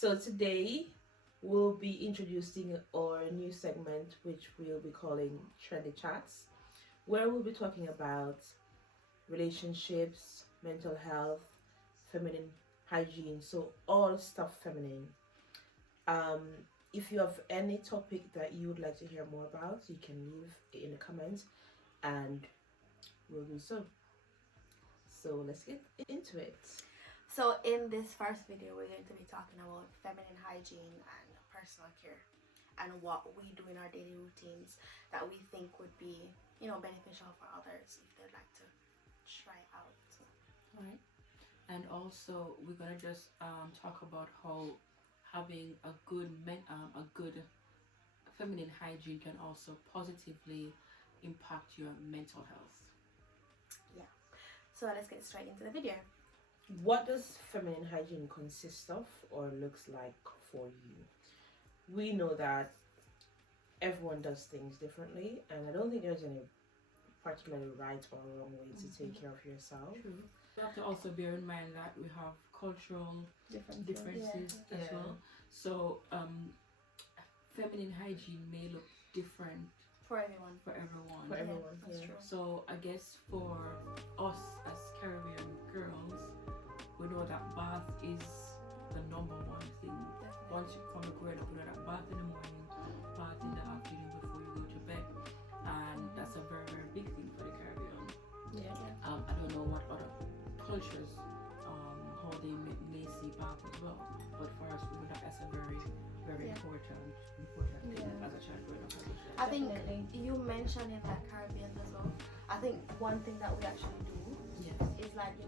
So today we'll be introducing our new segment, which we'll be calling Trendy Chats, where we'll be talking about relationships, mental health, feminine hygiene, so all stuff feminine. Um, if you have any topic that you would like to hear more about, you can leave it in the comments and we'll do so. So let's get into it. So in this first video, we're going to be talking about feminine hygiene and personal care and what we do in our daily routines that we think would be, beneficial for others if they'd like to try out. Right. And also we're gonna just talk about how having a good feminine hygiene can also positively impact your mental health. Yeah. So let's get straight into the video. What does feminine hygiene consist of or looks like for you? We know that everyone does things differently, and I don't think there's any particularly right or wrong way to take care of yourself. True. We have to also bear in mind that we have cultural differences as well. So feminine hygiene may look different For everyone. For everyone, That's true. So I guess for us as Caribbean girls, we know that bath is the number one thing. Definitely. Once you from growing up, you know that bath in the morning, bath in the afternoon before you go to bed, and that's a very, very big thing for the Caribbean. Yeah. I don't know what other cultures how they may see bath as well, but for us, we know that that's a very, very important thing as a child growing up as a child. I think you mentioned it like Caribbean as well. I think one thing that we actually do is like,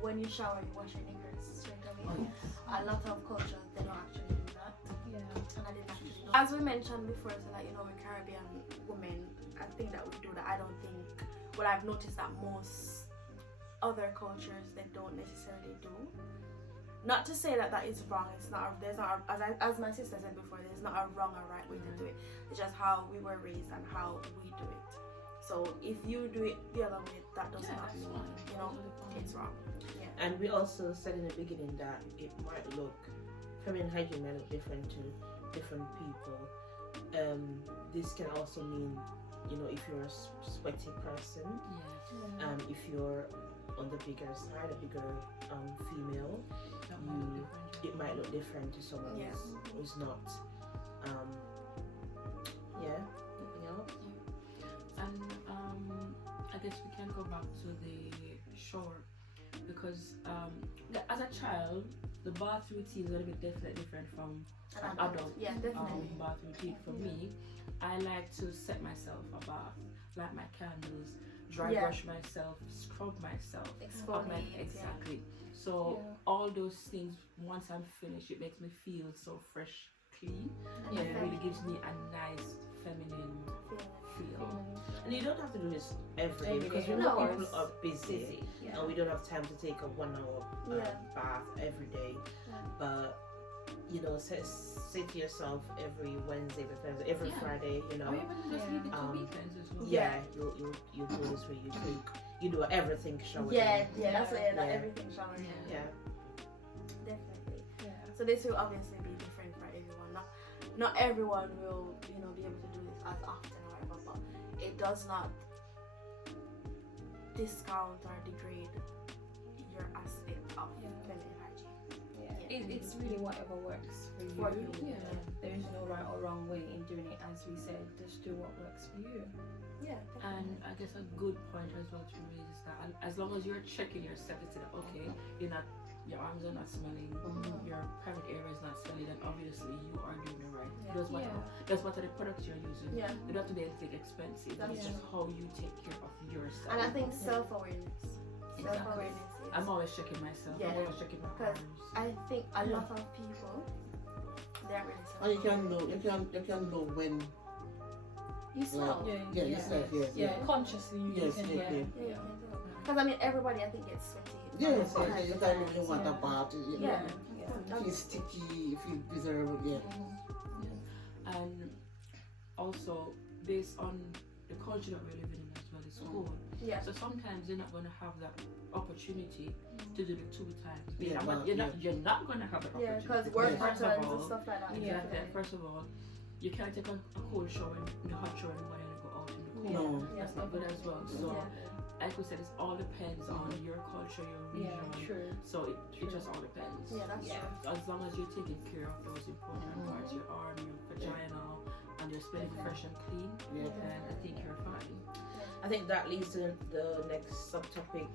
when you shower, you wash your knickers straight away. Oh, yes. A lot of cultures, they don't actually do that. Yeah. And I didn't actually know. As we mentioned before, so like, with Caribbean women, I think that we do that. I don't think, I've noticed that most other cultures, they don't necessarily do. Not to say that that is wrong. As my sister said before, there's not a wrong or right way to do it. It's just how we were raised and how we do it. So if you do it the other way, that does not mean, it's wrong. Yeah. And we also said in the beginning that it might look, feminine hygiene might look different to different people. This can also mean, if you're a sweaty person, if you're on the bigger side, a bigger female, it might look different to someone who's not. Anything else? And I guess we can go back to the shower because as a child, the bath routine is a little bit different from an adult. Yeah, definitely. Bath routine. For me, I like to set myself a bath, light my candles, dry brush myself, scrub myself, Exfoliate. exactly. So all those things, once I'm finished, it makes me feel so fresh, clean, and it really gives me a nice feminine feel. And you don't have to do this every day because we No, know of people are busy and we don't have time to take a 1 hour bath every day. But say to yourself every Wednesday, Thursday, every Friday, Or even just leave it to weekends as well. you do this where you do everything shower. That's it. Like everything shower. Yeah. Definitely. Yeah. So this will obviously be different for everyone. Not everyone will, be able to do this as often or whatever, but it does not discount or degrade your aspect of feminine hygiene. It's really whatever works for you. There is no right or wrong way in doing it. As we said, just do what works for you. Yeah. And I guess a good point as well to raise is that as long as you're checking yourself, it's that okay, your arms are not smelling, your private area is not smelling, then obviously you are doing it right. That's what the products you're using. Yeah. You don't have to be anything expensive. It's just how you take care of yourself. And I think self-awareness. Exactly. Self-awareness is. I'm always checking myself. Yeah. I'm always checking my Because arms. I think a lot of people, they're really And you can know when you smell. Consciously you can. Because everybody I think gets sweaty. Yes, you can know you want a bath. Yeah. If it's sticky, if you deserve it, And also based on the culture that we're living in as well is school. Yeah. So sometimes you're not going to have that opportunity to do the 2 times. Yeah, You're not going to have that Yeah, opportunity. because work Yeah. First of patterns and all, stuff like that. exactly. And first of all, you can't take a cold shower in the hot shower in the morning and go out in the cold. No. That's not good as well. So, Yeah. like we said, it all depends on your culture, your region. True. So it just all depends. Yeah, that's Yeah. true. As long as you're taking care of those important parts, your arm, your vagina, and you're smelling fresh and clean, Yeah. then I think you're fine. I think that leads to the next subtopic,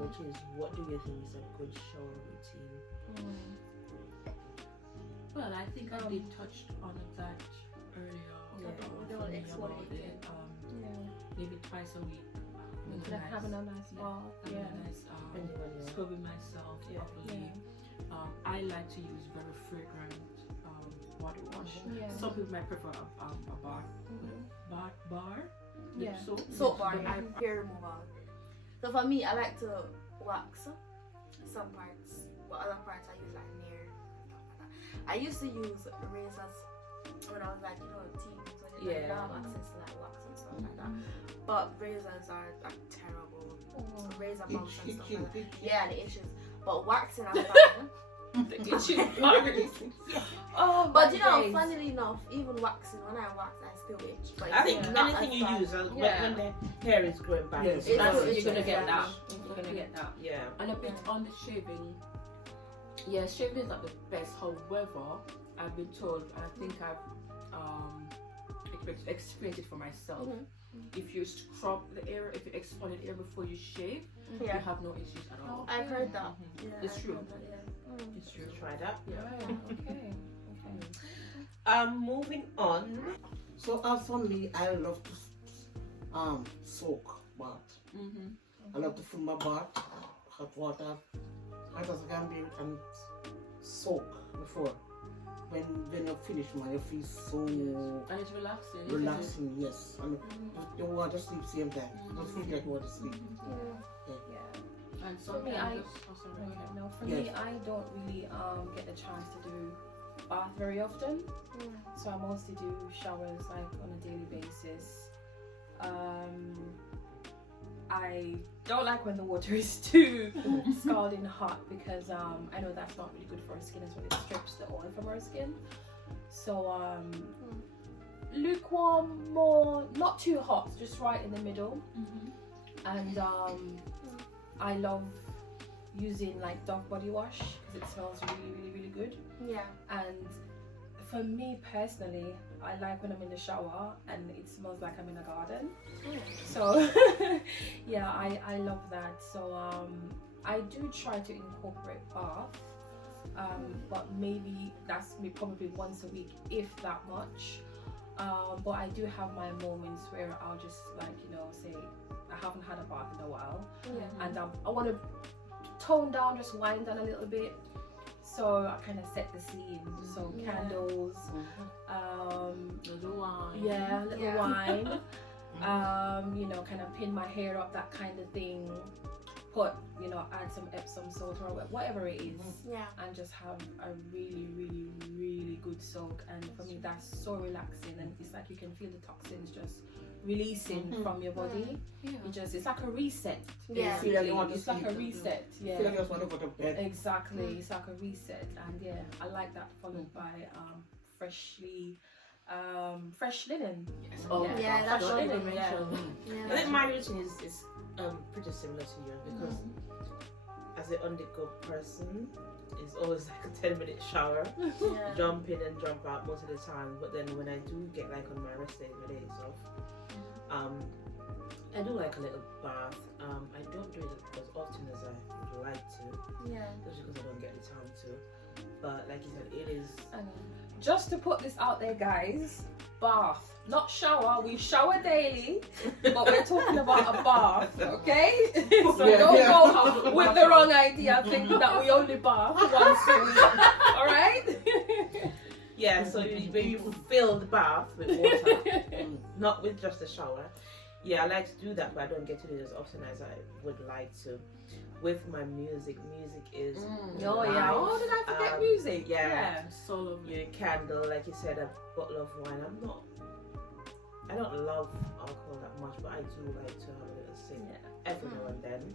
which is what do you think is a good shower routine? Well, I think I did touch on that earlier. Yeah. For Don't me explain about it. it. Maybe twice a week. Having a nice bath. Having Yeah. a nice Depending on your scrubbing myself Yeah. properly. I like to use very fragrant body wash. Yeah. Some people might prefer a bar. Yeah. Soap bar, But I hair removal. So for me, I like to wax some parts, but other parts I use like nair. I used to use razors when I was like, teens, when you don't have access to like wax and stuff like that. But razors are terrible. Razor bumps and stuff like that. Yeah, the itches. But waxing I'm fine. the itching parts. Oh, But my days. funnily enough, even waxing, when I wax, I still itch. But I think it's not anything as you bad. use, when the hair is growing back, Yes. It's That's still you're itchy, gonna get yeah. that. You're gonna get that. yeah. And a bit on the shaving. Yeah, shaving is not the best. However, I've been told, and I think I've experienced it for myself. If you scrub the area, if you exfoliate the area before you shave, you Yeah, have no issues at all. I've heard that. Yeah, It's I've true. heard that, yeah. It's true. Try that. Right. Okay. Moving on. So for me, I love to soak bath. I love to fill my bath, hot water, hot as I can be, and soak before. When you finish, man, you feel so And it's relaxing. isn't it? relaxing. Yes, and you want to sleep same time. You feel like you want to sleep. Yeah. And For me, sometimes also No, for Yes. me, I don't really get the chance to do bath very often. So I mostly do showers like on a daily basis. I don't like when the water is too scalding hot because I know that's not really good for our skin as well. It strips the oil from our skin. So lukewarm, more not too hot, just right in the middle. And I love using like Dove body wash because it smells really good. Yeah. And for me personally, I like when I'm in the shower and it smells like I'm in a garden. So yeah, I love that. So I do try to incorporate bath, but maybe that's probably once a week, if that much. But I do have my moments where I'll just say I haven't had a bath in a while, Yeah. and I want to tone down, just wind down a little bit. So I kind of set the scene. So Yeah. candles, little wine. yeah, little Yeah. wine. Kind of pin my hair up, that kind of thing. Put, add some Epsom salt or whatever it is, Yeah. and just have a really good soak. And for me, that's so relaxing, and it's like you can feel the toxins just releasing from your body. It's like a reset. Yeah. Feel like you want to It's like a sleep. reset. I feel like Yeah. I just want to go to bed. Exactly, it's like a reset, and yeah, I like that. Followed by fresh linen. Yes. Oh, Yeah, that's fresh what linen. you Yeah. mentioned. Yeah. I think my routine is pretty similar to yours because as an undergo person, it's always like a 10-minute shower, Yeah. jump in and jump out most of the time. But then when I do get like on my rest days, my days off, I do like a little bath. I don't do it as often as I would like to, Yeah. just because I don't get the time to. But like you said, it is. Just to put this out there, guys, bath, not shower. We shower daily, but we're talking about a bath, okay? So don't go with the wrong idea thinking that we only bath once a week, all right? Yeah, so you fill the bath with water, not with just a shower. Yeah, I like to do that, but I don't get to do it as often as I would like to. With my music is Oh yeah. Oh, did I forget music? Yeah. So lovely. Your candle, like you said, a bottle of wine. I'm not I don't love alcohol that much, but I do like to have a little sip every now and then.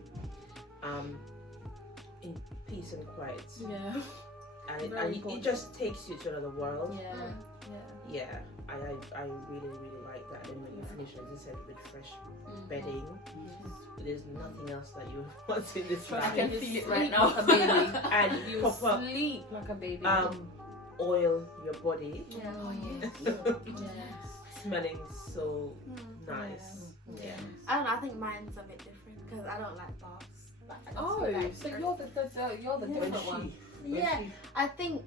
In peace and quiet. Yeah. And Very it important. just takes you to another world. Yeah. I really like that. And when you finish, as you said, with fresh bedding, there's nothing else that you want in this I life. can feel it right now. Like a baby. And You proper sleep like a baby. oil your body, Yeah. Yes. smelling so nice. Yeah. I don't know. I think mine's a bit different because I don't like baths. Like, I just Oh, feel like so you're the Yeah. different one. Yeah, I think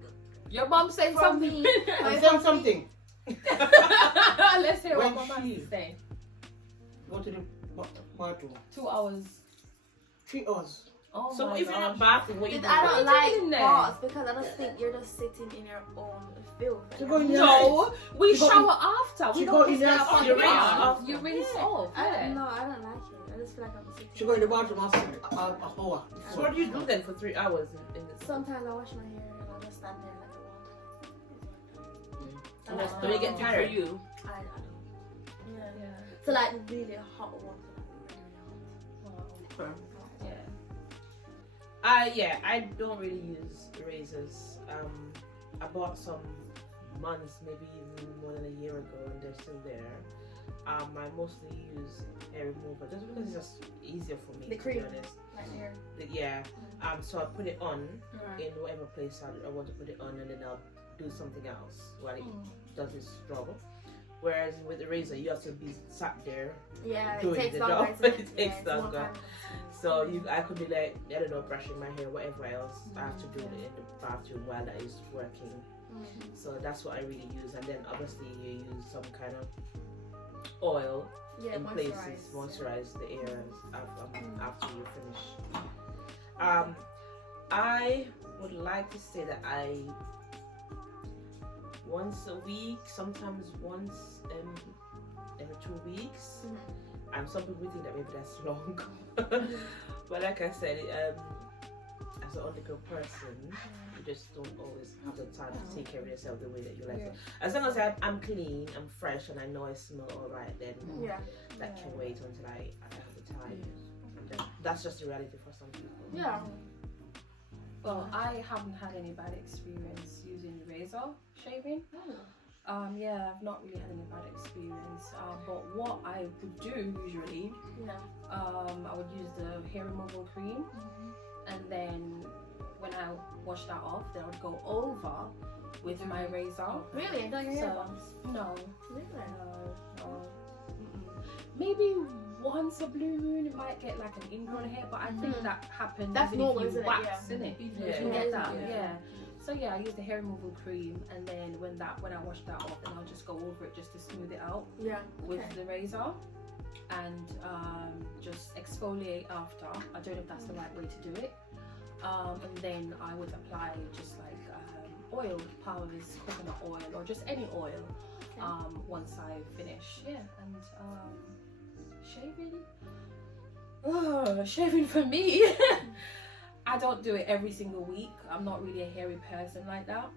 Your mom saying For something. me, I'm saying something. Let's hear what When mom she- has to say. Go to the bathroom. 2 hours. 3 hours. Oh So my if you're in a gosh. bathroom, what you do? I What are don't you like doing in there? baths because I just think you're just sitting in your own filth. To go in your No, we You go shower after. We you don't go in just get there up on after the you rinse bath. off. You rinse Yeah. off. I Yeah. don't know. I don't like it. I just feel like I'm sitting. She go in the bathroom after a hour. So what do you do then for 3 hours in this? Sometimes I wash my hair and I just stand there and let the water. And that's- do you get tired? For you. I don't. Yeah. Yeah. So like really hot water. Wow. Yeah. Yeah, I don't really use razors. I bought some months, maybe even more than a year ago, and they're still there. I mostly use hair remover just because it's just easier for me. The to cream. be honest. Like hair. Yeah. So I put it on Right. in whatever place I want to put it on, and then I'll do something else while it does its job. Whereas with the razor, you have to be sat there. Yeah, it Doing takes the longer. job. isn't It Yeah, takes it's more longer. time. So I could be like, I don't know, brushing my hair, whatever else I have to do in the bathroom while that is working. So that's what I really use. And then obviously you use some kind of oil Yeah, in places, moisturize the areas after you finish. I would like to say that I once a week, sometimes once every 2 weeks. And some people think that maybe that's long, but like I said, as an underground person, you just don't always have the time to take care of yourself the way that you like. Yeah. So as long as I'm clean, I'm fresh, and I know I smell alright, then Yeah. that can wait until I have the time. And then that's just the reality for some people. Yeah. Well, I haven't had any bad experience using razor shaving. Yeah, I've not really had any bad experience. But what I would do usually, Yeah. I would use the hair removal cream, and then when I wash that off, then I would go over with my razor. Really? I don't your hair So- once. No, Really? no. Maybe once a blue moon, it might get like an ingrown hair, but I think that happens That's even normal, if isn't you it? wax, Yeah. isn't it? Even Yeah. if You you get want that, to, yeah. So yeah, I use the hair removal cream, and then when I wash that off, then I'll just go over it just to smooth it out Yeah. with Okay. the razor, and just exfoliate after. I don't know if that's the right way to do it. And then I would apply just like oil, Powers coconut oil, or just any oil. Once I finish, and shaving. Oh, shaving for me. I don't do it every single week. I'm not really a hairy person like that.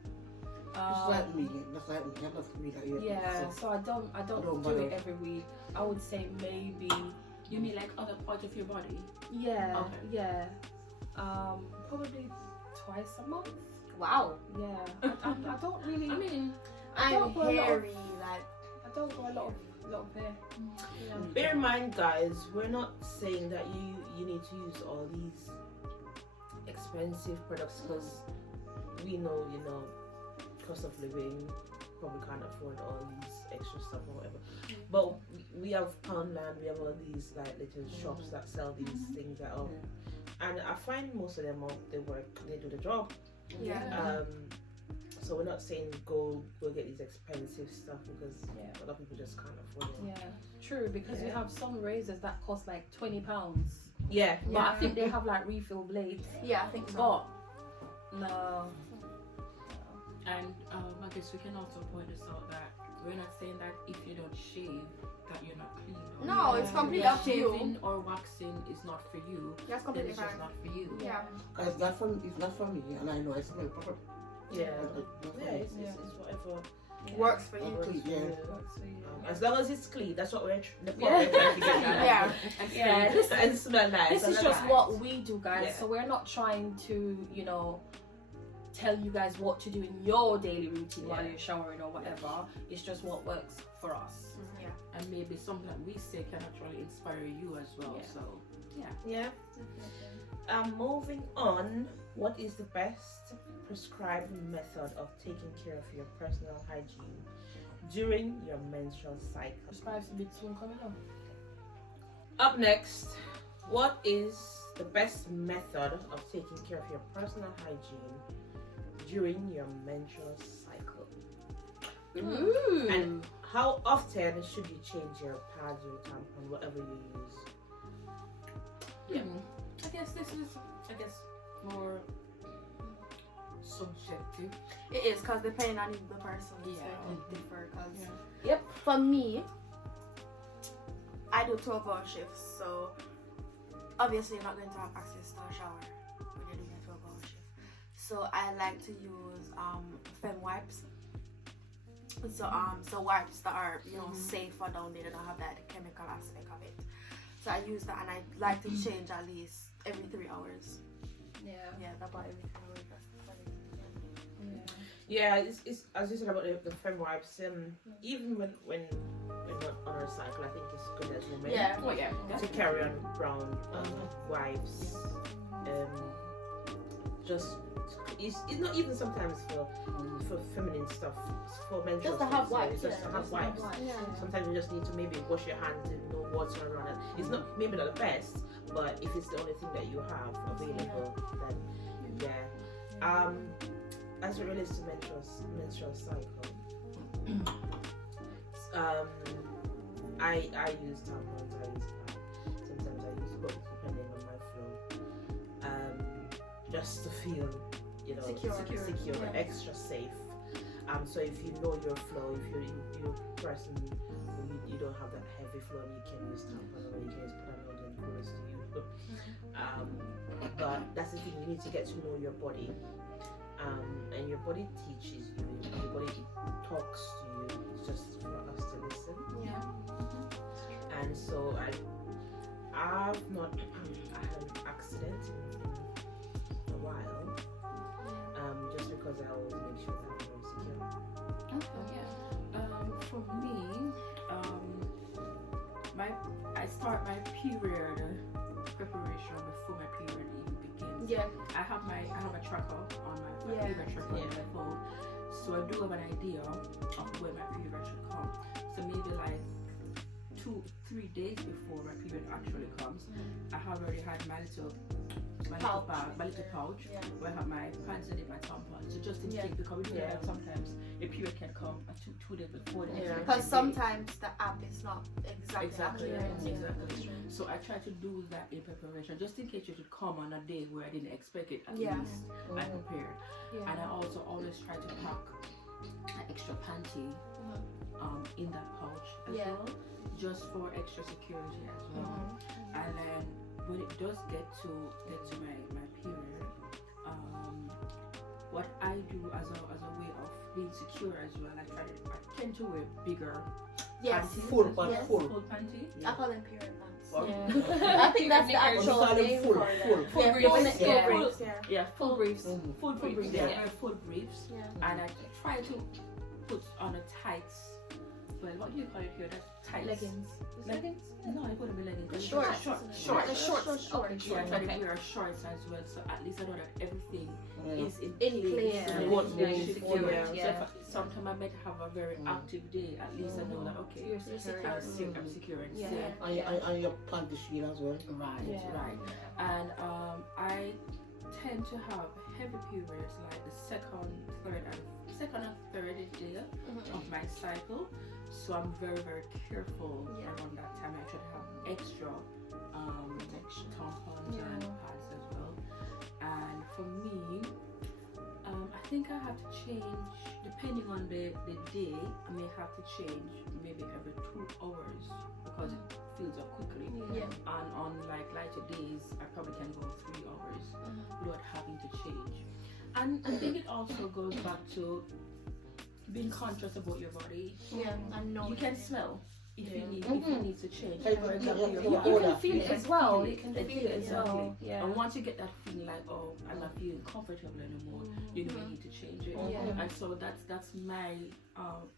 It's like me. That's like me. I'm not really like you. Yeah, so I don't don't do bother. it every week. I would say maybe You mean like other parts of your body? yeah, Okay. yeah. Probably twice a month. Wow. Yeah. I don't really I mean, I I'm don't go a lot of- hairy. Like. I don't go a lot of hair. Yeah. Bear in mind, guys, we're not saying that you need to use all these expensive products because we know, cost of living, probably can't afford all these extra stuff or whatever. But we have Poundland, we have all these like little shops that sell these things that are, and I find most of them they do the job. Yeah. So we're not saying go get these expensive stuff because a lot of people just can't afford it. Yeah, true, because you Yeah. have some razors that cost like £20, Yeah. but I think they have like refill blades. Yeah, I think so. But no. and I guess we can also point this out that we're not saying that if you don't shave that you're not clean. No, it's completely up to you. Shaving or waxing is not for you. That's Then completely it's just fine. not for you. Yeah. It's not for me, and I know I smell proper. Yeah. That's Yeah, all. it's whatever Works for you. works for Yeah. you. Works for you. As long as it's clean, that's what the point Yeah. we're trying to get at. Yeah. Yeah, this And smell nice. This and is look just nice. what we do, guys. Yeah. So we're not trying to, tell you guys what to do in your daily routine while Yeah. you're showering or whatever. It's just what works for us. Yeah. And maybe something that we say can actually inspire you as well. Yeah. So Yeah. Moving on, what is the best prescribed method of taking care of your personal hygiene during your menstrual cycle? Prescribes a bit soon coming up. Up next, what is the best method of taking care of your personal hygiene during your menstrual cycle? Ooh. And how often should you change your pads, your tampon, whatever you use? yeah, I guess this is more subjective. It is because depending on the person, it's Yeah. going to differ. Cause Yeah. Yep. for me, I do 12-hour shifts, so obviously you're not going to have access to a shower when you're doing a 12-hour shift. So I like to use fem wipes. So wipes that are safe for down there, they don't have that chemical aspect of it. So I use that, and I like to change at least every 3 hours. Yeah. Yeah, about every 3 hours. That's it. Yeah, it's as you said about the fem wipes. Even when we're not on our cycle, I think it's good as women Yeah. Oh yeah. to carry on brown wipes. Just it's not even sometimes for feminine stuff. It's for menstrual Just to stuff, have so wipes, it's just yeah, to have just to have wipes. wipes. Yeah. Sometimes you just need to maybe wash your hands and no water around it. It's not maybe not the best, but if it's the only thing that you have available, then yeah. As it relates to menstrual cycle, I use tampons, I use pad. Sometimes I use both depending on my flow. Just to feel, Secure. secure, Yeah. extra safe. So if you know your flow, if you're a person who you don't have that heavy flow, you can use tampon or you can use pad and close to you. But that's the thing, you need to get to know your body. And your body teaches you, your body talks to you, it's just for us to listen. Yeah. And so I've not had an accident in a while, just because I always make sure that I'm very secure. Okay, yeah. For me, I start my period preparation before my period even begins. Yeah. I have a tracker on my Yeah. period tracker on my phone, so I do have an idea of when my period should come. So maybe like 2-3 days before my period actually comes, I have already had my little bag, my little pouch, Yeah. where I have my pants in it, my tampon. So just in Yeah. case, because we know Yeah. that sometimes a period can come two days before the Yeah. actual Because date. sometimes the app is not exactly Exactly, accurate. yeah, Yeah. exactly. So I try to do that in preparation, just in case you should come on a day where I didn't expect it. At Yeah. least I prepared, Yeah. and I also always try to pack an extra panty in that pouch as Yeah. well, just for extra security as well. Mhm. And then when it does get to my period, what I do as a way of being secure as well, I tend to wear bigger Yes. panties. Full, as but well. full. Full panty. I call them period pants. Or- Yeah. I think that's the What you actual call them name full, for them. full. Full Yeah, briefs. full Yeah. briefs, yeah. Yeah, full briefs. Mhm. Full briefs. briefs, Yeah, yeah. wear full briefs. Yeah. And I try to put on a tights. Well, what do you call it here? That's tights. Leggings. Leggings? No, it wouldn't be leggings. The It's shorts. Shorts. The shorts. Okay, Yeah, I try okay. to wear shorts as well, so at least I know that everything Yeah. is in In place. place. So Yeah. it won't Yeah. be secure. Yeah. So Yeah. sometimes I might have a very active day. At least I know that okay, You're secure. I'm secure and Yeah. safe. And your panty shield as well. Right, Yeah. right. And I tend to have heavy periods like the second and third day of my cycle. So I'm very, very careful Yeah. around that time. I try to have extra tampons Yeah. and pads as well. And for me, I think I have to change, depending on the day, I may have to change maybe every 2 hours because it fills up quickly. Yeah. And on like lighter days, I probably can go 3 hours without having to change. And I think it also goes back to being conscious about your body. Yeah, I know. You can smell if Yeah. you need if you need to change. Yeah, For example, yeah, your yeah. body- You can feel you it can as well. feel You it. can feel it as well. Yeah. And once you get that feeling like, oh, I'm not feeling comfortable anymore, you know you need to change it. Yeah. And so that's my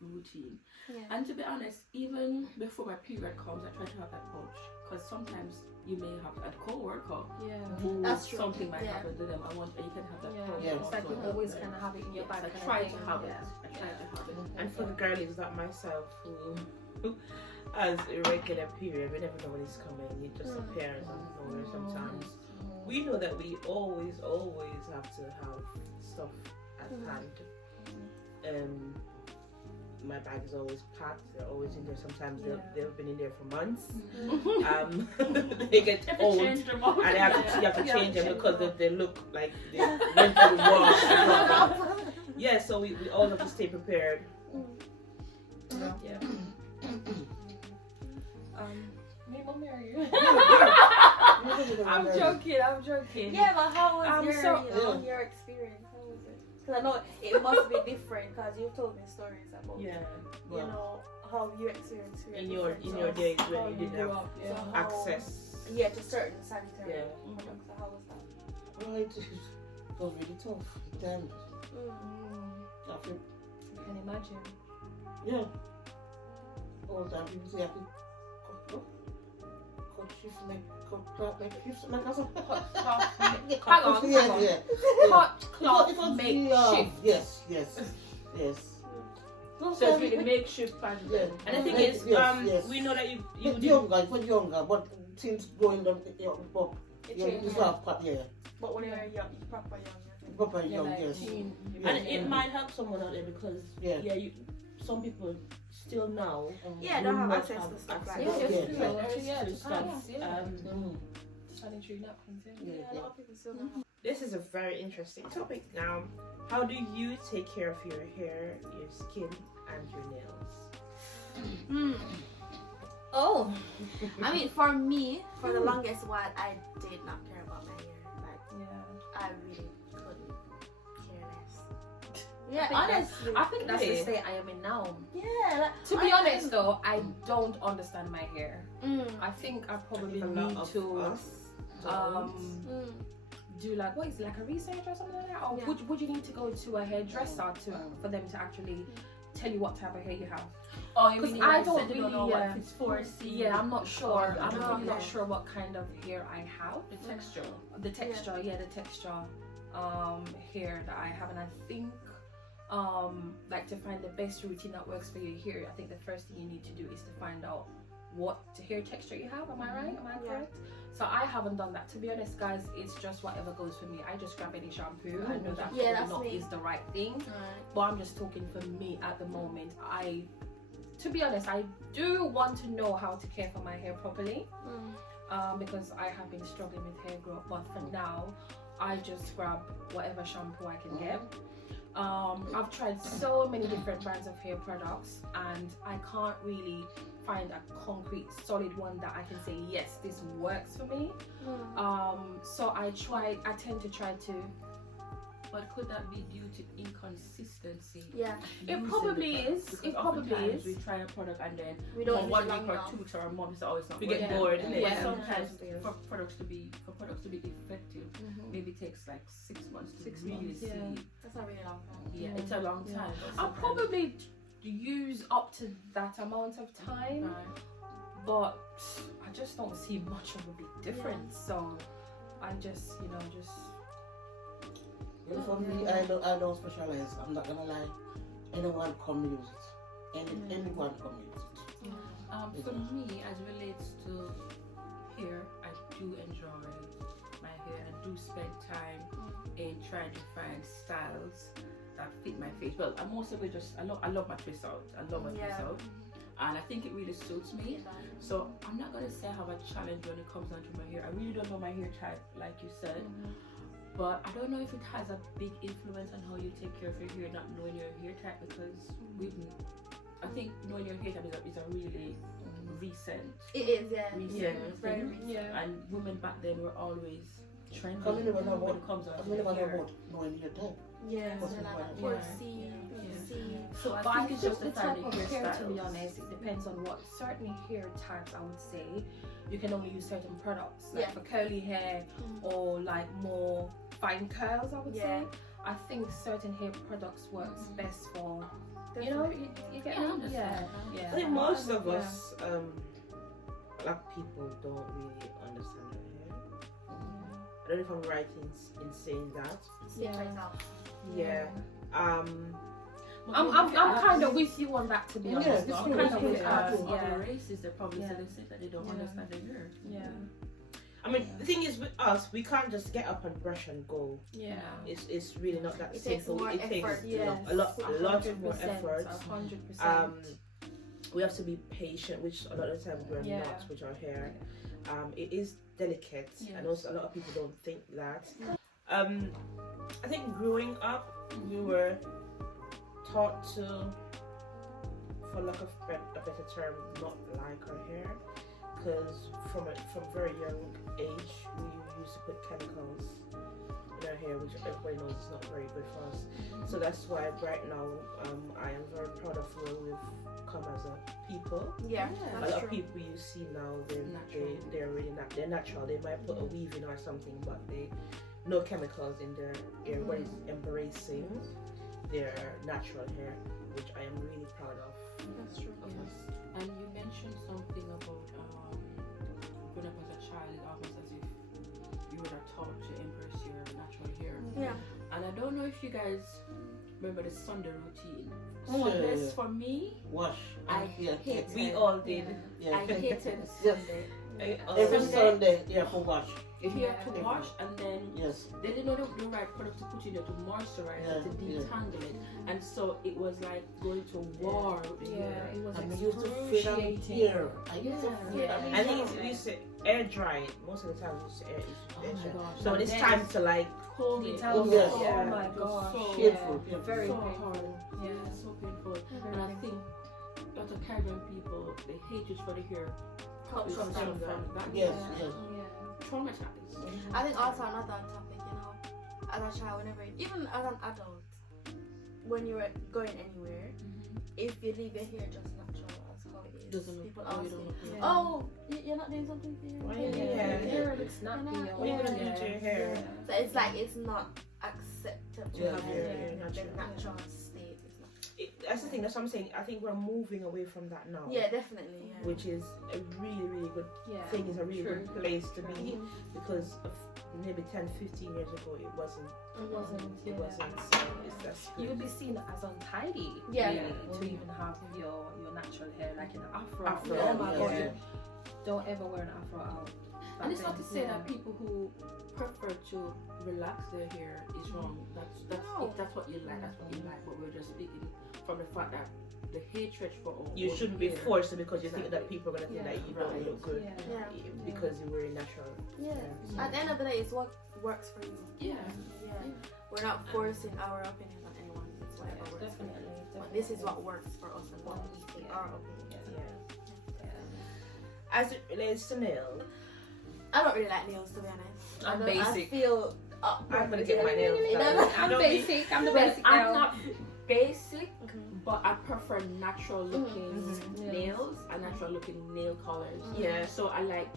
routine. Yeah. And to be honest, even before my period comes, I try to have that pouch because sometimes you may have a co-worker Yeah. who That's true. something might Yeah. happen to them. I want you can have that Yeah. pouch. Yeah. It's like you also. always kind of have it in your Yes, bag. I kind try of to thing. have it. Yeah. I try to have it. And for the girlies like myself who has irregular period, we never know when it's coming. It just appears out of nowhere sometimes. We know that we always have to have stuff at hand. My bag is always packed. They're always in there. Sometimes they've been in there for months. They get old and you have to change them because they look like they went to the war. Yeah, so we all have to stay prepared. Yeah. Me, mommy, are you? I'm joking. Yeah, but how was so- your experience? How was it? Because I know it must be different because you've told me stories about Yeah. you know how your experience was In your different. days How when you you didn't grew have up, yeah. So how- access. Yeah, to certain sanitary Yeah. products. So how was that? Well, it was really tough. Then, after, I can imagine. yeah. All the time people say I have to cut shift like shifts like that. Hang on. Yeah. Cut It cloth was make really, shift. Yes. So it's really makeshift pattern. Yeah. And the thing Yes, is, yes. we know that you It's younger, it was younger, but since growing up, but It you changed. have cut, yeah. But when you're young, you're proper young. Proper Yeah, young, like yes. teen. and it might help someone out there because Yeah. some people still now Yeah, do don't have not access to stuff like access that. Yes, Yeah. true. to To stuff. pads, yeah. Um, Sanitary napkins, yeah. Yeah, a lot of people still don't have. This is a very interesting topic now. How do you take care of your hair, your skin, and your nails? Oh, I mean, for me, for the longest while, I did not care about my hair. Like, Yeah. I really couldn't care less. Yeah, honestly. I think that's the Really? state I am in now. Yeah. Like, To be honest though, I don't understand my hair. Mm, I think I probably A lot need of to us don't. mm. do like, what is it, like a research or something like that? Or Yeah. would you need to go to a hairdresser for them to actually tell you what type of hair you have? Oh, you 'Cause mean I like don't said you don't really, know yeah. what it's for? Yeah, I'm not sure. I'm okay. not sure what kind of hair I have. The texture. The texture, the texture hair that I have, and I think like to find the best routine that works for your hair, I think the first thing you need to do is to find out what hair texture you have. Am I right? Am I Yeah. correct? So I haven't done that. To be honest, guys, it's just whatever goes for me. I just grab any shampoo. I know that Yeah, probably that's not me. is the right thing, Alright. but I'm just talking for me at the moment. To be honest, I do want to know how to care for my hair properly. Because I have been struggling with hair growth, but for now I just grab whatever shampoo I can get. I've tried so many different brands of hair products and I can't really find a concrete solid one that I can say yes, this works for me. So I tend to try to. But could that be due to inconsistency? Yeah, It using probably the product? is. Because It probably oftentimes is. we try a product and then we for don't use 1 it week long or enough. 2 weeks or a month, it's always not We get working. bored, But innit? Yeah. sometimes Yes. for products to be effective, maybe it takes like 6 months to 6 really months, yeah. see. That's not really long time. Yeah, it's a long Yeah. time. but I'll sometimes- probably use up to that amount of time. Right. But I just don't see much of a big difference. So I just, And for me, I don't specialize. I'm not gonna lie. Anyone come use it. Anyone come use it. For me, as relates to hair, I do enjoy my hair. I do spend time in trying to find styles that fit my face. Well, I'm also just I love my twist out. I love my twist out, and I think it really suits me. So I'm not gonna say I have a challenge when it comes down to my hair. I really don't know my hair type, like you said. But I don't know if it has a big influence on how you take care of your hair, not knowing your hair type, because I think knowing your hair type is a really recent It is, yeah. recent Yeah. It's very thing. recent. yeah. And women back then were always trendy Come in the weather when it comes out. I mean, never know about knowing your type. Yeah, What's so the like point? for Yeah. C. So I But I think think it's just the the type type of of hair, to be hairstyles. honest, it depends on what certain hair types. I would say you can only use certain products, like Yeah. for curly hair or like more fine curls. I would Yeah. say. I think certain hair products works Mhm. best for you Definitely. get Yeah, I me? understand. Yeah. I think Yeah. most of Yeah. us, black people, don't really understand our hair. I don't know if I'm right in saying that. Speak for Yeah. yourself. Yeah. I'm kind of with you on that, to be Yeah, honest. this I'm one kind is of good. with Other yeah. races, they probably say Yeah. they say that they don't Yeah. understand their hair. Yeah. I mean, the thing is with us, we can't just get up and brush and go. Yeah. It's really not that It takes simple. more It takes effort, Yes. a lot more 100%, effort. 100%. We have to be patient, which a lot of the time we're Yeah. not with our hair. It is delicate, and also a lot of people don't think that. I think growing up, we were taught to, for lack of a better term, not like our hair, because from very young age we used to put chemicals in our hair, which everybody knows is not very good for us. So that's why right now I am very proud of where we've come as a people. Yeah, A that's lot true. of people you see now, Natural. they're really not, they're natural. They might put a weave in or something, but they no chemicals in their hair. Everybody's embracing their natural hair, which I am really proud of. That's true. Yes. And you mentioned something about growing up as a child, it's almost as if you were not taught to embrace your natural hair. Yeah. And I don't know if you guys remember the Sunday routine. Oh, yeah, Sundays yeah. for me, Wash. I yeah, hate yeah, We all did. yeah. I hated Yes. Sunday. Every Sunday. Sunday, yeah, for wash. If you have to Yeah. wash and then Yes. they didn't know the right product to put in there to moisturize it, to Yeah, yeah. detangle it. And so it was like going to war with the Yeah, hair. it was And we used to feel them excruciating. here. I used to Yeah. feel them I think here. it's, we used to air dry it. Most of the time we used to air Oh it. my gosh. So when And it's then time to like comb it. Detangle. was Yes. so- Oh my it was gosh. so Painful, Yeah. painful. Very so painful. hard. Yeah. Yeah, so painful. Very And I painful. think a lot of Caribbean people, they hate it for the hair. Comes Comes from from that. Yes, Yeah. yes. Yeah. Traumatized. I think also another topic, you know, as a child, whenever, even as an adult, when you're going anywhere, if you leave your hair just natural as how it is, Doesn't look. people Oh, you ask don't you, look. Yeah. oh, you're not doing something for your Why hair? you- Yeah. Yeah. Hair looks snappy. Yeah. what are you gonna do to your hair? So it's like it's not acceptable to Yeah, have yeah, your yeah, hair in the natural. natural state. It's not. That's the thing. That's what I'm saying. I think we're moving away from that now. Yeah, definitely. Yeah. Which is a really good Yeah. thing. It's a really True. good place to True. be, because of maybe 10, 15 years ago it wasn't. It wasn't. It Yeah. wasn't. So that's You good. would be seen as untidy. Yeah. Really, to even have your natural hair like an afro. Afro, Oh my yeah. god! Yeah. Don't ever wear an afro out. And it's not to say Yeah. that people who prefer to relax their hair is wrong. That's No. if that's what you like, that's what you like. But we're just speaking from the fact that the hatred for all. You shouldn't be hair. forced because you think that Exactly. people are gonna think Yeah. that you don't Right. look good Yeah. Yeah. because you're wearing natural. Yeah. Yeah. At the end of the day, it's what works for you. Yeah. Yeah. We're not forcing our opinion on anyone. It's whatever works for Definitely. you. But this is what works for us and what we think Yeah. our opinion. Yeah. As it relates to nails, I don't really like nails, to be honest. I'm I basic. feel. I'm gonna get my nails No, done. no, I'm Don't be- basic. I'm the Well, basic I'm girl. not basic, Mhm. but I prefer natural looking Mhm. Yeah. nails and natural looking nail colors. Yeah. So I like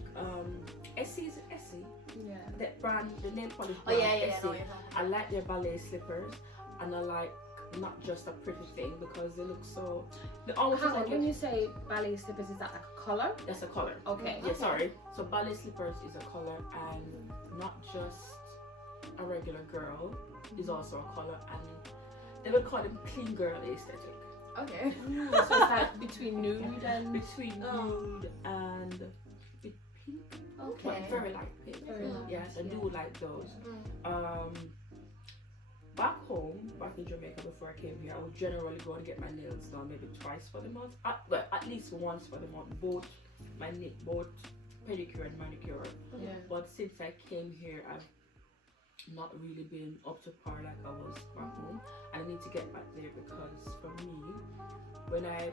Essie, is it Essie? Yeah. That brand, the nail polish Oh brand, yeah, yeah, yeah. Essie. No, you're talking I like their ballet slippers, and I like not just a pretty thing because they look so. They almost Hang look on, like when you say ballet slippers, is that like a color? that's a color. Okay. Yeah, sorry. So ballet slippers is a color, and not just a regular girl is also a color, and they would call them clean girl aesthetic. Okay. So it's like between nude and Between nude and bit pink, but Okay. very light pink. Very light, Yes, I yeah. do like those. Back home, back in Jamaica before I came here, I would generally go and get my nails done maybe twice for the month. Well, at least once for the month. Both pedicure and manicure. Yeah. But since I came here, I've not really been up to par like I was back home. And I need to get back there because for me, when I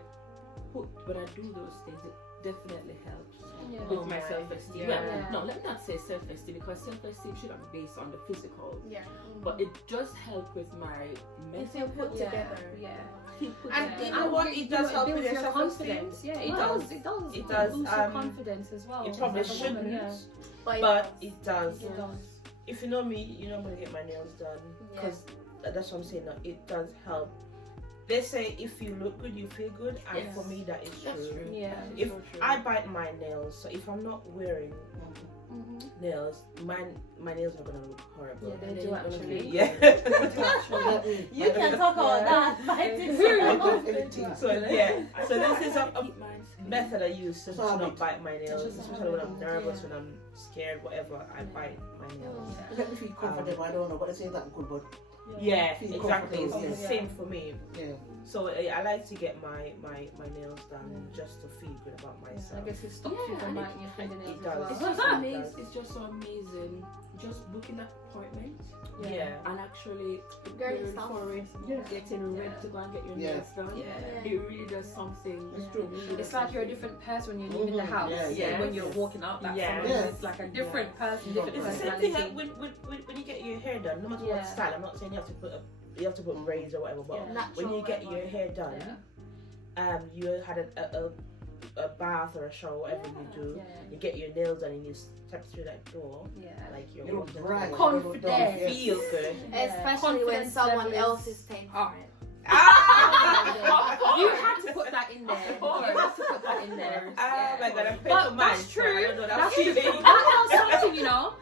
do those things, definitely helps Yeah. with my my- self-esteem. yeah. Well, no, let me not say self-esteem, because self-esteem shouldn't be based on the physical, Yeah. but it does help with my You feel mental put health. together. Yeah. Feel put And together. you know what? It does help with your self-esteem. confidence. Yeah, it It does. does. It does. It does, boost your confidence as well. It probably as a woman, shouldn't, yeah. but it does. It does. If you know me, you know I'm gonna get my nails done because that's what I'm saying. It does help. They say if you look good, you feel good, and Yes. for me that is That's true. true. Yeah. If So true. I bite my nails, so if I'm not wearing nails, my nails are gonna look horrible. Yeah, they They're do gonna actually. be- Yeah. You can talk about that. So yeah, so this is a Keep mine skinny. method I use to So not bite my nails, just especially when I'm nervous, yeah. when I'm scared, whatever. I bite my nails. Let me feel comfortable. I don't know, but I say that good, but Yeah, Feel exactly. It's comfortable, the yeah. same for me. yeah. So I like to get my nails done just to feel good about I myself. guess it stops you Yeah, from and biting your fingernails it as does. well. It's just It amazing. does. It's just so amazing. Just booking an appointment Yeah. and actually Very preparing soft. for it, Yeah. getting ready Yeah. to go and get your Yeah. nails done. Yeah. It really does something. It's true. It really It's does like you're a something. different person when you leave in the Mhm. house. Yeah, yeah. When you're walking out that Yeah. summer, Yeah. it's like a different person, different It's the same personality. thing like when you get your hair done, no matter Yeah. what style. I'm not saying you have to put braids or whatever, but Yeah. Natural when you get whatever. your hair done, you had a bath or a shower, whatever you do. Yeah. You get your nails done and you step through that door, Yeah. like you're You look walking bright. through- Confident. You feel good. Especially when Confidence someone level else is is paying for up. it. You had to put that in there. You had to put that in there. Oh my god, I'm paying But for mine. that's so I true. don't know that That's feeling. That does something, you know.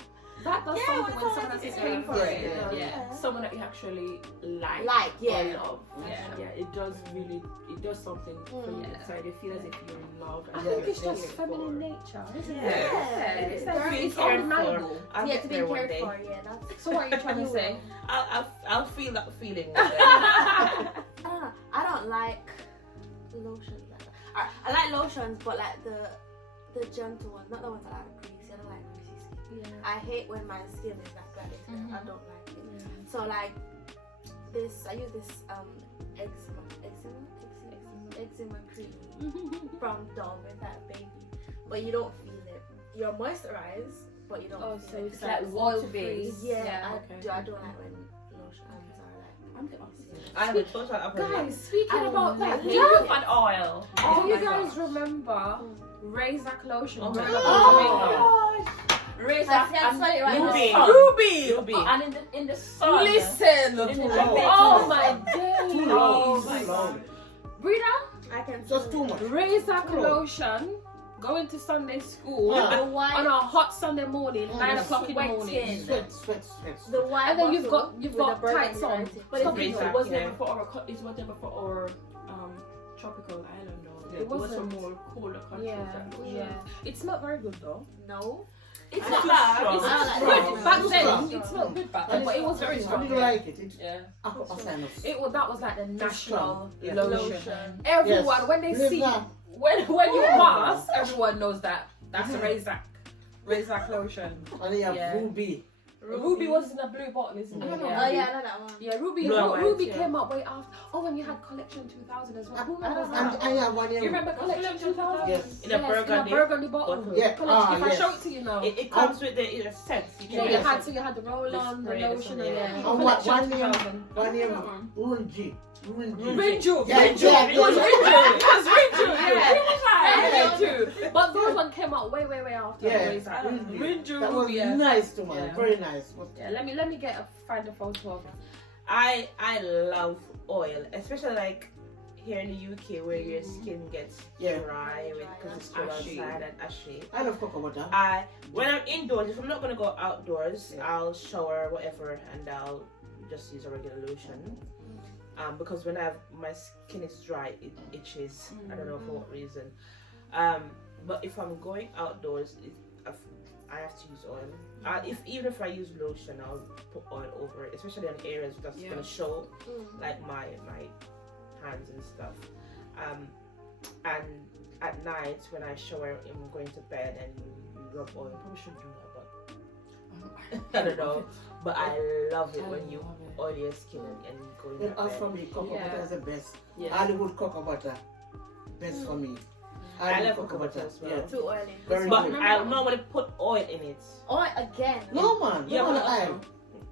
That does Yeah, something when when someone else is paying for Yeah, it. yeah. Yeah. Someone that you actually like, Like, or yeah. love. Yeah. It does really, it does something for you Yeah. inside. You feel as if you're in love. I and think you're it's just cared feminine for. nature, isn't Yeah. it? Yeah. It's Very like it's cared for. undeniable. I'll Yeah, get to be there one cared day. for, yeah, that's... So what are you trying to say? I'll feel that feeling one day. I don't know. I don't like lotions. I like lotions, but like the gentle ones, not the ones that are greasy. I don't like greasy skin. Yeah. I hate when my skin is like granite. Mhm. I don't like it. So like this, I use this eczema cream from Dove. It's that baby, but you don't feel it. You're moisturized, but you don't Oh, feel so it. it's like oil free. Yeah, Yeah, okay. I don't like when lotions are like. I'm the opposite. I'm a total opposite. Guys, speaking I about that, love do it. you, an oil. do you guys remember Razor lotion? Oh my Remember God. Razor I can't smell it right Ruby. now. Ruby! Ruby. and in the sun. Listen! In the Oh my days! Too Oh long. my Too God. long. Brita, I can Just smell too it. much. Razor lotion, going to Sunday school Yeah. The white, on a hot Sunday morning, Mm. 9 o'clock in the Sweating. morning. Sweat. the white. And then you've bottle got- you've with got the burgundy tights on. writing. But Stop it Razor, was yeah. never for our, it was never for our tropical island though. Yeah. It was for wasn't. more colder countries. Yeah, that lotion. yeah. It's not very good though. No. It's I not feel bad. strong. It's I not like strong. it. Back It's then, strong. it's not good back then, but it was very I strong. didn't like it. Yeah. I got a sinus. It was, that was like the national strong. Yeah. lotion. Everyone, when they Believe see, that. when you pass, everyone knows that. That's a Razor lotion. And they have Yeah. Ruby. Ruby was in a blue bottle, isn't it? Oh yeah, I know that one. Yeah, Ruby. Blue and white, Ruby yeah. came up way after. Oh, when you had Collection 2000 as well. Who remembers And that? I have one You here. remember Collection 2000? Yes. In a burgundy bottle. bottle. Yeah. Collection. If I yes. show it to you now. It comes with the sets. You Yeah, can you get had a so you had the roll on, the spray, the lotion, something, and yeah. yeah. And what- Collection one name- 2000. One name, Runji. Rinju. Yeah, Rinju. yeah, It was yeah. Rinju. It was Rinju. Yeah. Rinju. But those one came out way after. Yeah, Razor. Rinju. That was Ruby, yeah. nice to me. Yeah. Very nice. Yeah, let me find a photo of it. I love oil, especially like here in the UK where your skin gets Yeah. dry because it's cold Ashy. outside and ashy. I love cocoa butter. When I'm indoors, if I'm not gonna go outdoors, Yeah. I'll shower whatever and I'll just use a regular lotion. Because when my skin is dry, it itches. I don't know for what reason. But if I'm going outdoors, I have to use oil. Even if I use lotion, I'll put oil over it, especially on areas that's gonna show, like my hands and stuff. And at night when I shower, I'm going to bed and you rub oil. Probably should do that, but I don't know. But I love it when you oil your skin and go in And as for bed. me, cocoa Yeah. butter is the best. Yeah. Hollywood cocoa butter, best for me. I love coconut as well. Yeah. Too oily. Very But good. I normally put oil in it. Oil again. No man, Yeah, you but want oil.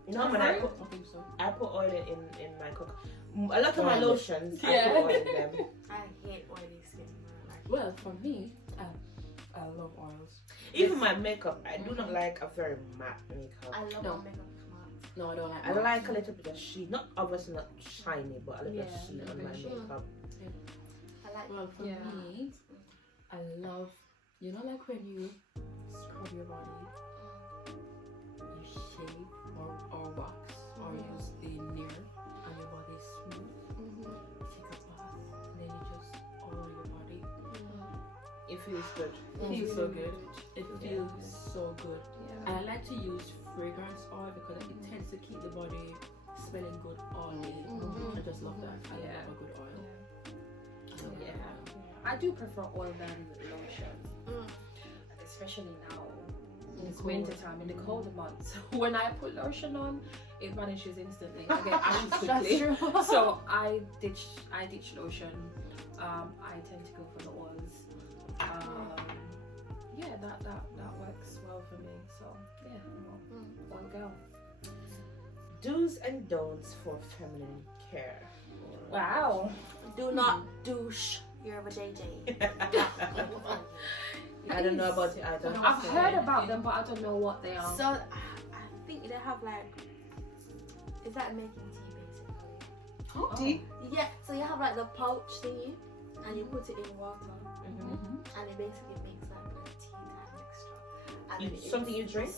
No, but I I put think so. oil in my cook. A lot of my Oil. lotions, I Yeah. put oil in them. I hate oily skin. Like, Well, for me, I love oils. Even my makeup, I do not like a very matte makeup. I love No. my makeup smart. No, I don't like. I like a little bit of sheen, not obviously not shiny, but a little bit Yeah, of sheen on my sure. makeup. I like. Well, for Yeah. me, I love, like when you scrub your body, you shave or wax or use the nair and your body is smooth. Take a bath and then you just oil your body. It feels good. It feels so good. It Yeah. feels so good. Yeah. And I like to use fragrance oil because it tends to keep the body smelling good all day. I just love that. I Yeah. love a good oil. I love a good Yeah. oil. I do prefer oil than lotion, especially now. It's winter time in the colder months. When I put lotion on, it vanishes instantly. I get ashes quickly. That's true. So I ditch lotion. I tend to go for the oils. Yeah, that works well for me. So yeah, I'm a oil girl. Do's and don'ts for feminine care. Wow. Do not douche your vajayjay. I don't know about it either. I've heard about them, but I don't know what they are. So I think they have like, it's like making tea basically. Tea? Yeah, so you have like the pouch thingy and you put it in water Mhm. and it basically makes like a tea type mixture. And then it's- Something you drink?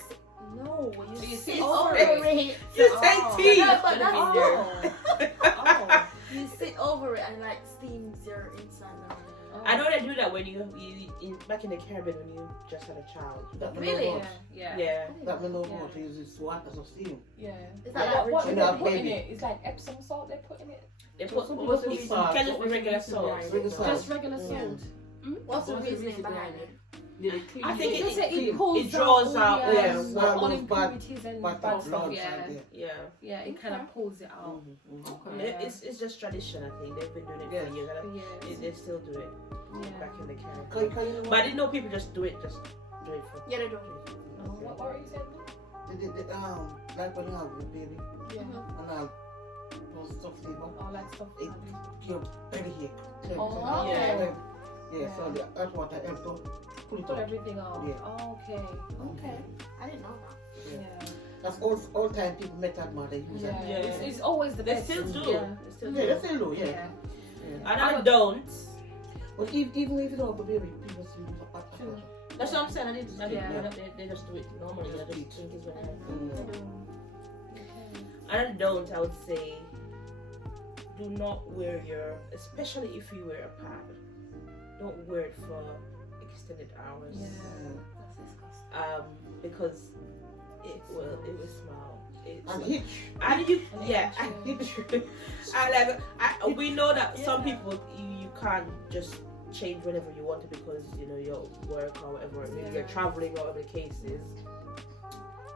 No, you So you sit sit over over it. it. You Oh. say tea! No, but Put it in that's- there. Oh. You sit over it and like steams your inside. I know they do that when you back in the Caribbean when you just had a child. That me Really? know Yeah, about. yeah. Yeah. That me know Yeah. about to use this water as a steam. Yeah. Is Yeah, that What like do when they they put in baby. it? It's like Epsom salt they put in it? They put Some what's people the put salt. can just be regular salt. Regular salt. Just regular salt. Yeah. what's the What's the reasoning reason behind behind it? Did it clean I think you? it- It pulls it draws out, all yeah, the, all all those bad- impurities and But bad of stuff. blood Yeah, and Yeah. yeah. It kind of pulls it out. Okay. Yeah. It's just tradition, I think. They've been doing it Yeah. for years. And Yeah. they still do it Yeah. back in the Caribbean. Can you know But I didn't know people just do it for Yeah, they do. What were you saying? like when you have your baby Yeah. and all those stuff they want. All that stuff. It- Your belly ache. Oh, okay. Yeah, so the hot water helps to pull it Put out. everything out. Yeah. Oh, okay. Okay. I didn't know that. Yeah. That's all time people method man they use Yeah. that. Yeah. It's always the They best. still do. Yeah. They still Yeah, do. that's still low, yeah. Yeah. Yeah. And I don't. But even if you don't have a baby, people still use a hot True. water. That's what I'm saying. I didn't Yeah. know that they just do it normally. They just drink it when they have. They do. And I don't, I would say, do not wear especially if you wear a pad, don't wear it for extended hours. Yeah. That's disgusting. Because it will smell. And hitch. And you, yeah, And and itch. we know that some people you can't just change whenever you want to because you know your work or whatever, maybe you're Yeah. traveling or whatever the case is.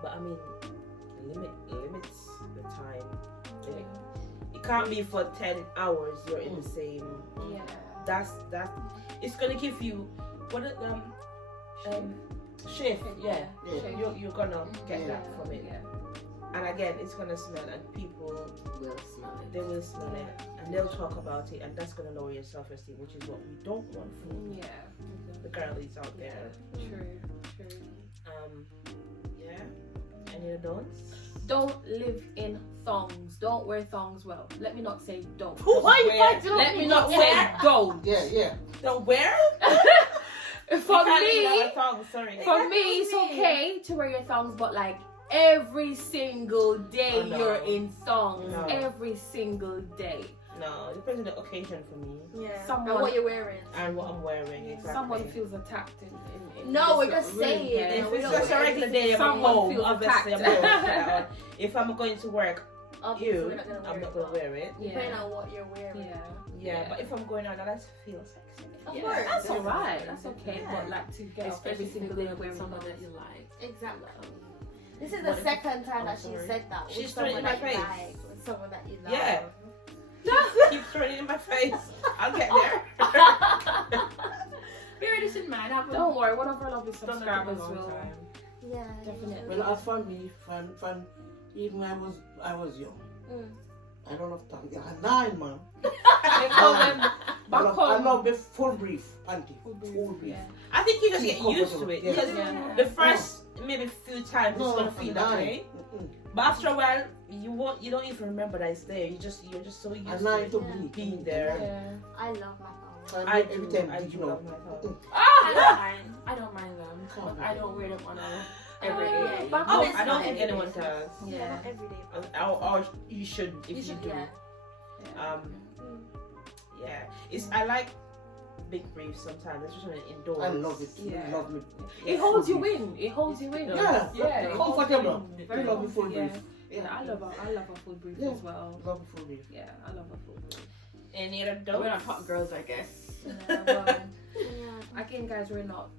But I mean, limits the time. Limit. It can't be for 10 hours you're in the same. Yeah. That's it's gonna give you what shift. Yeah, Yeah. you're gonna get Yeah. that from it. Yeah. And again, it's gonna smell, and people Will smell it. they will smell it, and they'll talk about it, and that's gonna lower your self-esteem, which is what we don't want from Yeah. the girlies out there. True. True. Yeah. Any don'ts? Don't live in thongs. Don't wear thongs well. Let me not say don't. Why you Where- fighting Let me not say where? don't. Yeah, yeah. Don't wear? For me, Sorry. for me, it's okay to wear your thongs, but like every single day Oh, no. you're in thongs. No. Every single day. No, it depends on the occasion for me Yeah. Someone- And what you're wearing. and what I'm wearing. Exactly. Someone feels attacked in No, this we're just room. saying. Yeah. If we it's don't just a wear regular day, I'm at Someone home. feels Obviously, I'm attacked. going to put that on. If I'm going to work, Obviously, you, we're not gonna wear I'm it, not going to but wear it. depending Yeah. on what you're wearing. Yeah. Yeah, Yeah. but if I'm going out, I like to feel sexy. Of Yeah, course. that's alright. That's okay. Yeah. But like to get up Especially every if single you're day with wearing someone thongs. that you like. Exactly. This is What the if- second time that I'm she sorry. said that. With She's throwing it in someone my that you face. like, with someone that you love. Yeah. Keep throwing it in my face. I'll get there. I haven't Don't worry, one of our lovely done that in a subscribers long will time. Yeah. definitely. Well, as for me, fun, even I was young. I don't have time. Yeah, 9 man. They call them back I home. love the full brief, panty. Full brief, Full brief. yeah. I think you just get Feel used to it comfortable, because yeah. the first maybe few times it's No, gonna feel that 9. way, Mm-mm. but after a while you don't even remember that it's there. You're just so used At to 9 it to Yeah. bleed. being there. Yeah. I love my phone. I every do. time I did do you know. love my phone. I don't mind them. But I don't wear them on every Oh, day. back Oh, home. I don't It's think not anyone every does. Yeah, Yeah. not every day. Or you should if you, do. Yeah. Yeah. It's I like big briefs sometimes, especially indoors. I love it. Yeah. I love it. It holds you in. It holds you in. Yeah. Yeah. It holds you Comfortable. in. I love the full Yeah. brief. Yeah, I love a full brief Yeah. as well. Love the full brief. Yeah, I love a full brief. Any other We're not dogs? hot girls, I guess. Yeah, well, Yeah. again, guys, we're not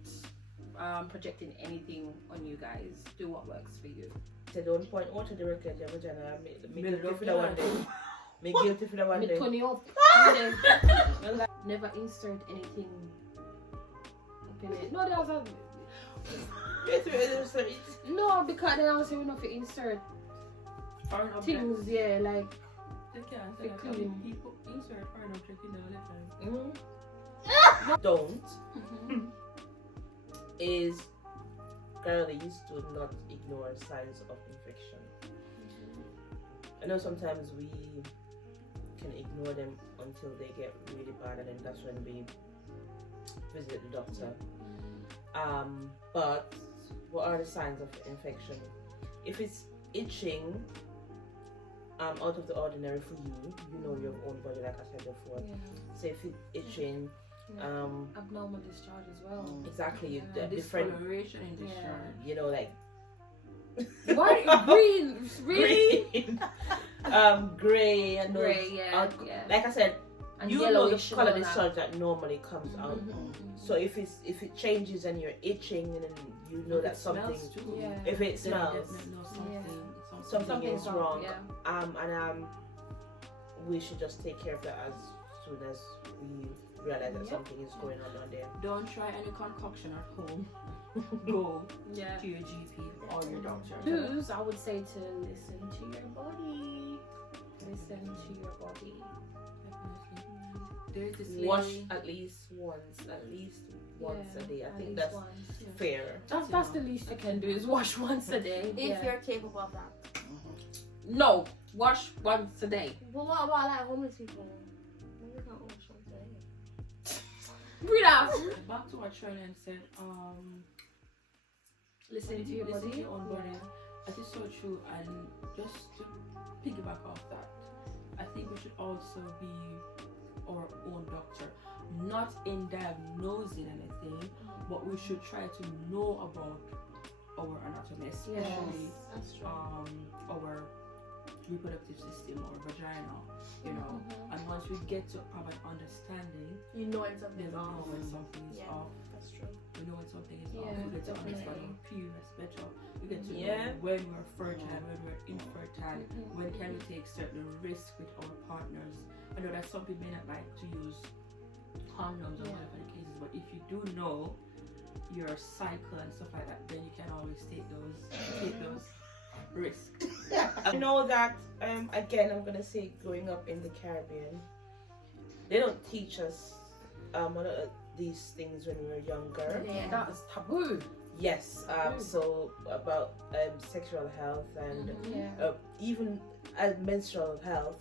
projecting anything on you guys. Do what works for you. They don't point out to the record, your vagina. Make Build guilty up for that one day. Make guilty for that one Me day. turn you up. Never insert anything up in it. No, there was a no, because then I was saying enough to insert Foreign objects. things. Yeah, like They can't say They that. clean. People insert foreign objects in their lifetime. Don't is girlies do not ignore signs of infection. I know sometimes we can ignore them until they get really bad, and then that's when we visit the doctor. But what are the signs of infection? If it's itching out of the ordinary for you, you know your own body, like I said before. So if it's itching, abnormal discharge as well. exactly, Yeah, different, Discoloration in discharge. you know, like Why green? Really? green, gray, and those Gray, yeah, out- yeah. like I said, And you know the yellowish color and all discharge that normally comes out. So if it changes and you're itching, and then you know that something, Smells too. Yeah. if it Then smells, definitely know something. something Something's is wrong. Yeah. We should just take care of that as soon as we realize that Yep. something is going on there. Don't try any concoction at home. Go Yeah. to your GP or your doctor. Twos, I would say to listen to your body. Listen to your body. There's this Wash lady- at least once Yeah, a day. I at think least that's once, yeah. fair. That's the least you can do is wash once a day. If Yeah. you're capable of that. No, wash once a day. But what about like homeless people? Maybe not wash once a day. Breathe out. Back to what Charlene said, Listen to your listen to body. your own body. That is so true, and just to piggyback off that, I think we should also be our own doctor, not in diagnosing anything, but we should try to know about our anatomy, especially That's true. our reproductive system or vagina, you know. Mhm. And once we get to have an understanding, You know when then something's we know off. when something is Yeah. off. That's true. We know when something is off. Yeah, We get to understand definitely. our periods better. We get to Yeah. know when we're fertile, when we're infertile, Mhm. when can we take certain risks with our partners. I know that some people may not like to use condoms or Yeah. whatever the case is, but if you do know your cycle and stuff like that, then you can always take those risks. I know that again I'm gonna say growing up in the Caribbean, they don't teach us a lot of these things when we were younger. Yeah, that is taboo. Yes, so about sexual health and Yeah. even menstrual health,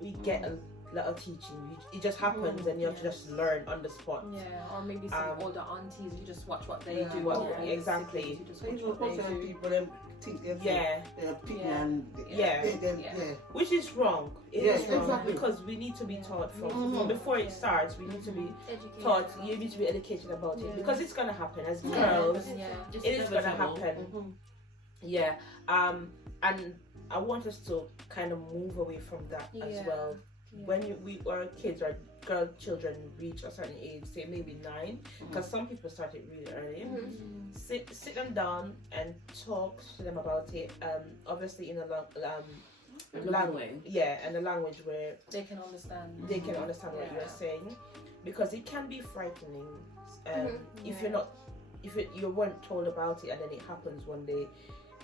we get a lot of teaching. It just happens, and you have to just learn on the spot. Yeah, or maybe some older aunties, you just watch what they Yeah, do. what- or exactly. You just So watch you what they know, do. people them think they're Yeah, picking Yeah. and Yeah. yeah. which is wrong. It Yeah, is wrong exactly. because we need to be taught from Mhm. before it Yeah. starts. We need to be Education. taught. You need to be educated about Yeah. it because it's gonna happen as Yeah. girls. Yeah. Just It is gonna inevitable. happen. Mhm. Yeah. And I want us to kind of move away from that as Yeah. well. When our kids or children reach a certain age, say maybe 9, because some people start it really early. Mhm. Sit them down and talk to them about it. Obviously in a language, way. yeah, and a language where They can understand. they can understand what Yeah. you're saying. because it can be frightening Mhm. if you're not, if you weren't told about it and then it happens one day.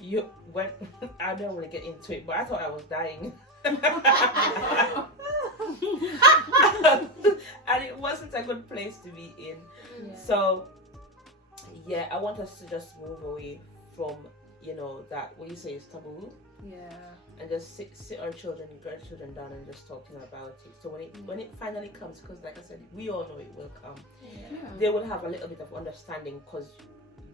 You went. I don't want to get into it, but I thought I was dying. And it wasn't a good place to be in. Yeah. So yeah, I want us to just move away from, you know, that what you say is taboo, Yeah. and just sit our children, grandchildren down and just talking about it. So when it finally comes, because like I said, we all know it will come. They will have a little bit of understanding because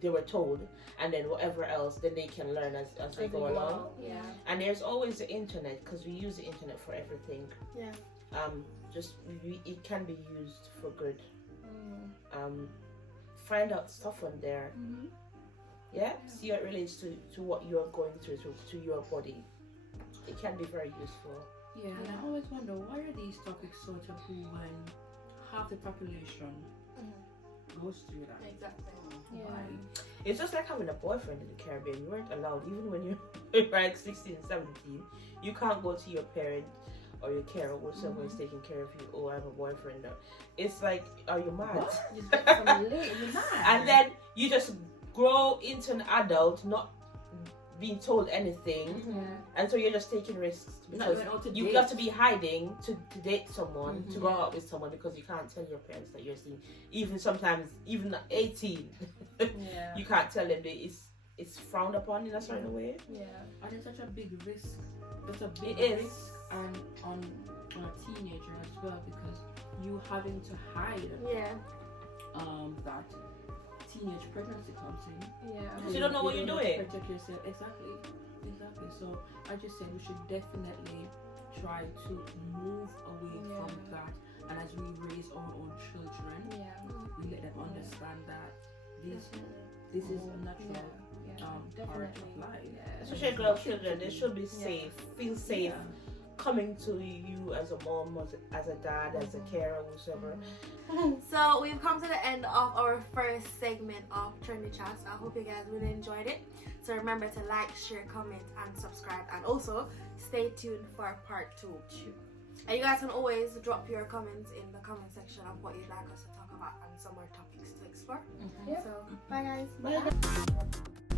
they were told, and then whatever else, then they can learn as they go along. Yeah. And there's always the internet, because we use the internet for everything. Yeah. It can be used for good. Mm. Find out stuff on there. Mm-hmm. Yeah, see how it relates to what you're going through, to your body. It can be very useful. Yeah, and I always wonder, why are these topics so taboo when half the population goes through that? Exactly. Yeah. Why? It's just like having a boyfriend in the Caribbean. You weren't allowed, even when you're like 16, 17. You can't go to your parent or your carer or someone is taking care of you. Oh, I have a boyfriend. It's like, are you mad? What? You get some lit, you're mad. And then you just grow into an adult, not being told anything, Yeah. and so you're just taking risks Not because even out to you date. got to be hiding to date someone, to go Mhm. out with someone, because you can't tell your parents that you're seeing. Even sometimes, even at 18, Yeah. you can't tell them that it's frowned upon in a certain way. Yeah. And it's such a big risk. That's a big It is. risk, and on a teenager as well, because you having to hide Yeah. that teenage pregnancy comes in. Yeah. Because you don't know what you're doing. Protect yourself. Exactly. So I just say we should definitely try to move away Yeah. from that, and as we raise our own children, Yeah. we let them understand that this is a natural Yeah. part Definitely. of life. Yeah. Especially girl children, they should be safe, feel safe Yeah. coming to you as a mom, as a dad, as a carer, whoever. So we've come to the end of our first segment of Trendy Chats. I hope you guys really enjoyed it. So remember to like, share, comment, and subscribe, and also stay tuned for part 2. And you guys can always drop your comments in the comment section of what you'd like us to talk about and some more topics to explore. Yeah. So bye guys. Bye.